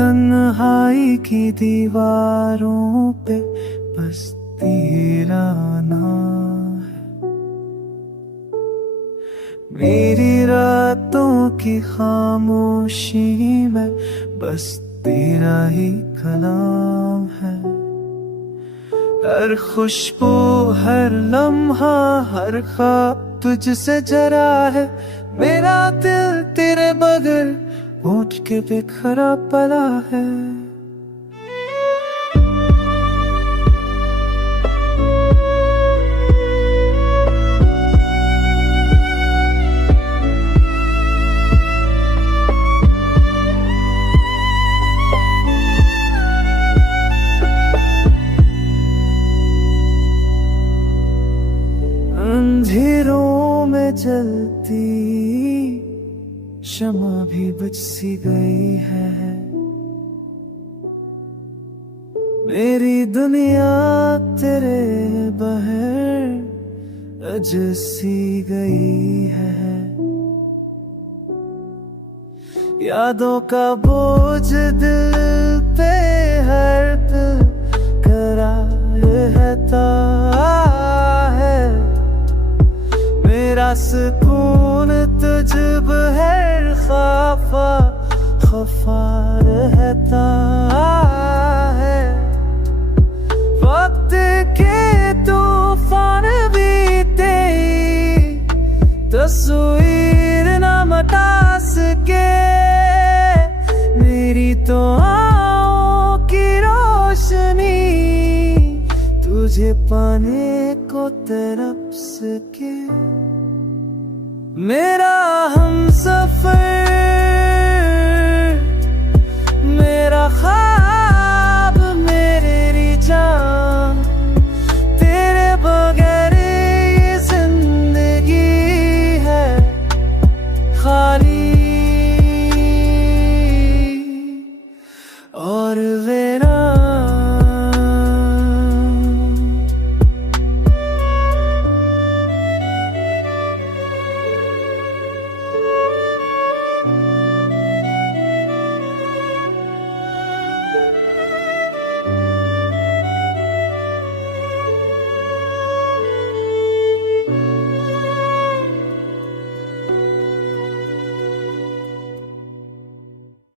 तन्हाई की दीवारों पे बस तेरा नाम है। मेरी रातों की खामोशी में बस तेरा ही कलाम है। हर खुशबू, हर लम्हा, हर ख्वाब तुझसे जरा है। मेरा दिल तेरे बगैर उठ के बिखरा पड़ा है। अंधेरों में जलती शमा भी बुझ सी गई है। मेरी दुनिया तेरे बहर अज सी गई है। यादों का बोझ दिल पे हर दिल करा रहता है। मेरा सुकून तुझ बहर खफा खफा रहता है। वक्त के तूफान बीते तस्वीर न मिटा सके। मेरी तो आँखों की रोशनी तुझे पाने को तरफ सके। मेरा हम